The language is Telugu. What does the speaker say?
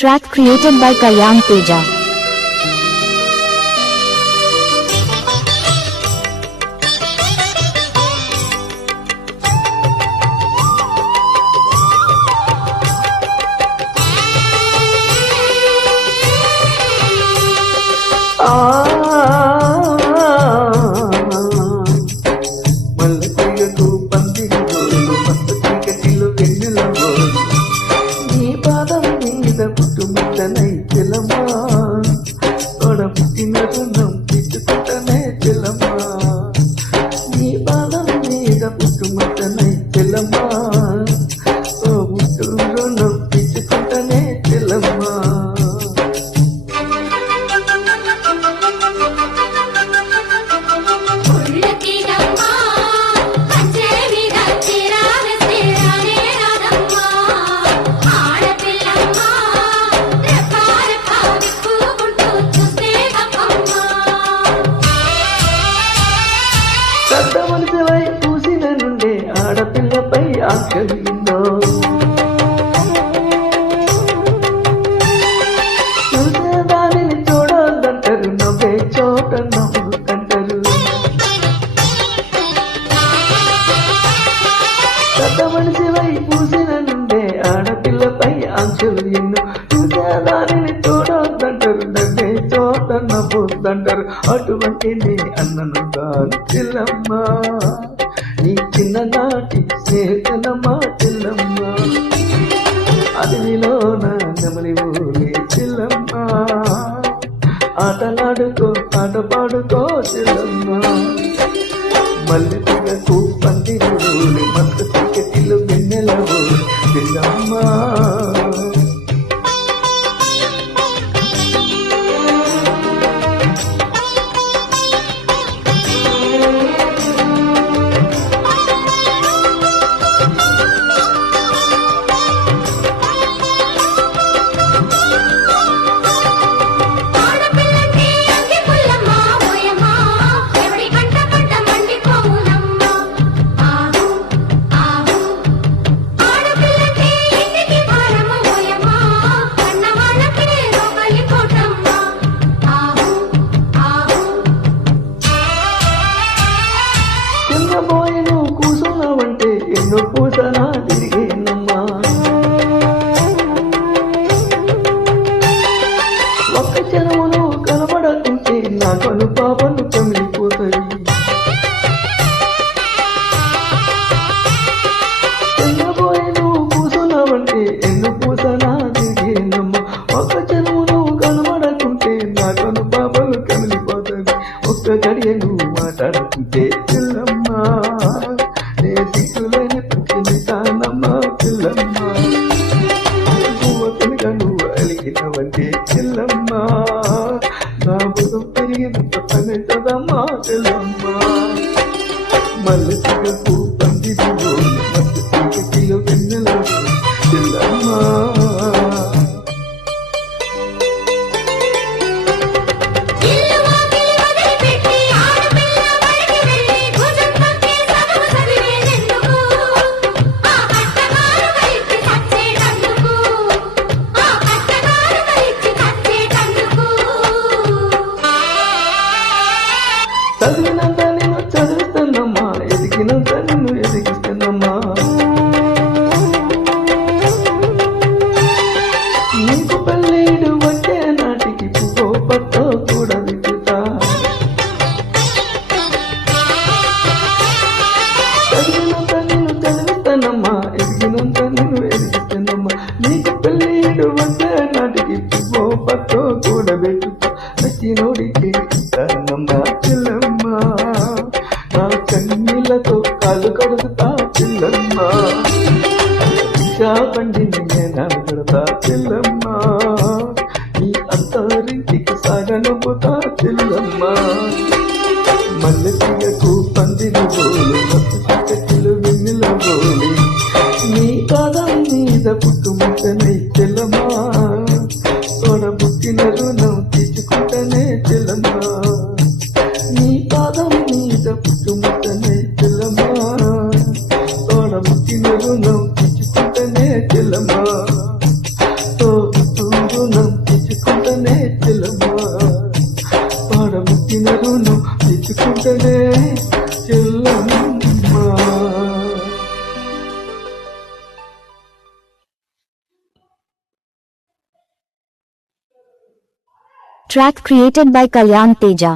Track created by Kalyan Teja. ఆడపిల్లపై ఆకలిందో చూసేదానిని చూడొద్దంటారు, నవ్వే చోట నవ్వుకంటారు. పెద్ద మనిషివై పూసిన నుండే ఆడపిల్లపై ఆంక్షలు ఎన్నో. చూసేదానిని చూడొద్దంటారు, నవ్వే చోట నవ్వొద్దంటారు. అటువంటి నీ అన్నను కాదు చెల్లమ్మ, నీ చిన్ననాటి స్నేహితులమ్మా చెల్లమ్మ. అడవిలో నా నెమలి ఊరే చెల్లమ్మ, ఆటలాడుకో ఆట పాడుకో చెల్లమ్మ. మల్లెపూలకు పందిరు మస్తు చీకటిలు వెన్నెల చెల్లమ్మ. చిన్నబోయను కూసున్నావంటే ఎన్నో పూసనా తిరిగేనమ్మా. ఒక్క చెరువును కనబడకుంటే నా కను పాపను కమిలిపోతాయి. చిన్నబోయను కూసున్నావంటే ఎన్నో పూసనా తిరిగేనమ్మా. ఒక్క చెరువును కనబడకుంటే నా కను పాపను కమిలిపోతాయి. ఒక్క గడియను మాట్లాడుకుంటే చెల్లమ్మ, నే దిక్కులేని పుట్టిన కానమ్మా చెల్లమ్మ. పువ్వుగా నువ్వు అలిగినవంటే చెల్లమ్మ, నా బుధం పెరిగినంత పనితదమ్మా చెల్లమ్మ. మల్లెపూలకు పందిరు మస్తు చీకటిలో వెన్నెల చెల్లమ్మ. చదివినంత నేను చదివిస్తానమ్మా, ఎదిగినంత నిన్ను ఎదిగిస్తానమ్మా. నీకు పల్లెడు వచ్చే నాటికి పువ్వు పట్టో కూడా విప్పుతా. చదివినంత నిన్ను చదివిస్తానమ్మా, ఎదిగినంత నిన్ను ఎదిగిస్తానమ్మా. నీకు పల్లెడు వచ్చే నాటికి పువ్వు పట్టో కూడా పెట్టుతా. నచ్చినోడికి ఇస్తానమ్మా చెల్లమ్మ, నా కన్నీళ్లతో కాలు కడుగుతా చెల్లమ్మ. బండిని నేను కడతా చెల్లమ్మ, నీ అంతరింటికి సాగనుపుతా చెల్లమ్మ. మల్లెపూలకు పందిరు బోలు మస్తు చీకటిలు వెన్నెల బోలి, నీ పాదం మీద పుట్టుముట్టనే చెల్లమ్మ. తోడ పుట్టిన రుణం తీసుకుంటనే చెల్లమ్మ, నీ పాదం మీద పుట్టుముట్టనే చెల్లమ్మ. తోడ పుట్టిన రుణం తీసుకుంటనే చెల్లమ్మ. పెట్టిన రుణం తెచ్చుకుంటేనే చెల్లమ్మ. Track created by Kalyan Teja.